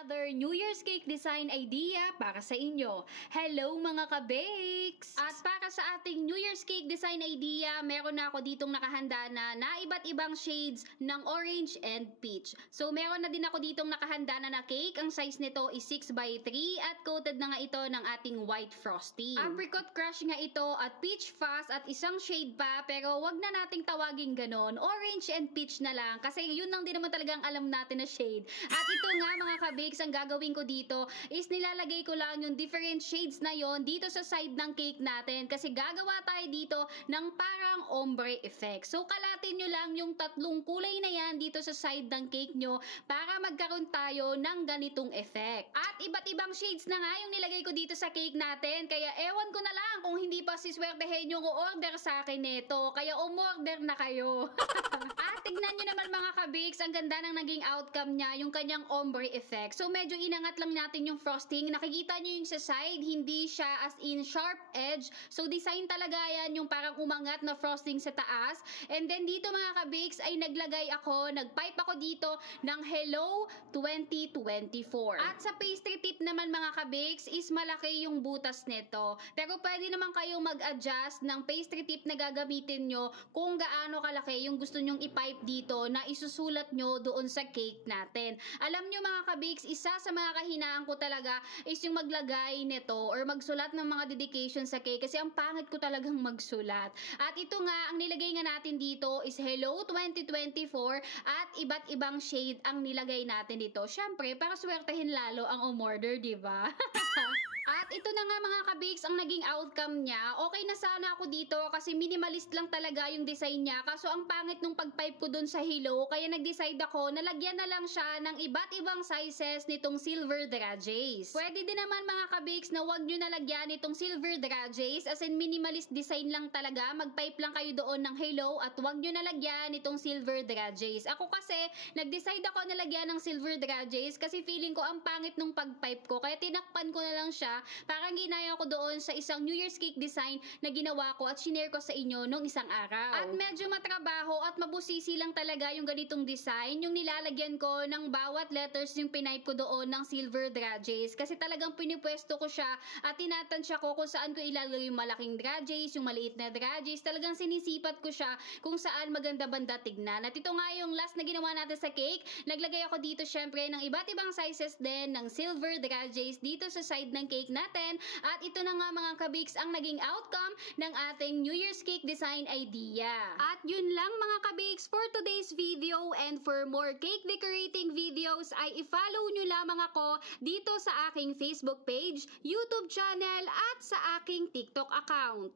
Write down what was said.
another New Year's cake design idea para sa inyo. Hello mga ka-bakes! At para sa ating New Year's cake design idea, meron na ako ditong nakahanda na iba't ibang shades ng orange and peach. So meron na din ako ditong nakahanda na cake. Ang size nito is 6x3 at coated na nga ito ng ating white frosting. Apricot crush nga ito at peach fuzz at isang shade pa, pero wag na nating tawagin ganon. Orange and peach na lang kasi yun lang din naman talagang alam natin na shade. At ito nga mga ka-bakes, ang gagawin ko dito is nilalagay ko lang yung different shades na yon dito sa side ng cake natin kasi gagawa tayo dito ng parang ombre effect. So kalatin nyo lang yung tatlong kulay na yan dito sa side ng cake nyo para magkaroon tayo ng ganitong effect. At iba't ibang shades na nga yung nilagay ko dito sa cake natin, kaya ewan ko na lang kung hindi pa siswertehin yung order sa akin nito, kaya umorder na kayo. At tignan nyo naman mga ka-bakes, ang ganda ng naging outcome niya, yung kanyang ombre effect. So medyo inangat lang natin yung frosting. Nakikita nyo yung sa side, hindi siya as in sharp edge. So design talaga yan yung parang umangat na frosting sa taas. And then dito mga ka-bakes ay nagpipe ako dito ng Hello 2024. At sa pastry tip naman mga ka-bakes is malaki yung butas nito. Pero pwede naman kayo mag-adjust ng pastry tip na gagamitin nyo kung gaano kalaki yung gusto nyong i-pipe dito na isusulat nyo doon sa cake natin. Alam nyo mga ka-bakes, isa sa mga kahinaan ko talaga is yung maglagay nito or magsulat ng mga dedication sa cake kasi ang pangit ko talagang magsulat. At ito nga, ang nilagay nga natin dito is Hello 2024 at iba't ibang shade ang nilagay natin dito. Syempre, para swertehin lalo ang umorder, diba? At ito na nga mga ka-bakes ang naging outcome niya. Okay na sana ako dito kasi minimalist lang talaga yung design niya. Kaso ang pangit nung pag-pipe ko dun sa Hello, kaya nag-decide ako na lagyan na lang siya ng iba't ibang sizes nitong silver dragees. Pwede din naman mga ka-bakes na wag nyo nalagyan nitong silver dragees, as in minimalist design lang talaga. Mag-pipe lang kayo doon ng Hello at wag nyo nalagyan nitong silver dragees. Ako kasi, nag-decide ako na lagyan ng silver dragees kasi feeling ko ang pangit nung pag-pipe ko. Kaya tinakpan ko na lang siya. Parang ginaya ko doon sa isang New Year's cake design na ginawa ko at shinare ko sa inyo nung isang araw. At medyo matrabaho at mabusisi lang talaga yung ganitong design. Yung nilalagyan ko ng bawat letters yung pinipe ko doon ng silver dragees. Kasi talagang pinipwesto ko siya at tinatansya ko kung saan ko ilalagay yung malaking dragees, yung maliit na dragees. Talagang sinisipat ko siya kung saan maganda banda tignan. At ito nga yung last na ginawa natin sa cake. Naglagay ako dito syempre ng iba't ibang sizes din ng silver dragees dito sa side ng cake natin. At ito na nga mga ka-bakes ang naging outcome ng ating New Year's cake design idea. At yun lang mga ka-bakes for today's video, and for more cake decorating videos ay i-follow nyo lamang ako dito sa aking Facebook page, YouTube channel at sa aking TikTok account.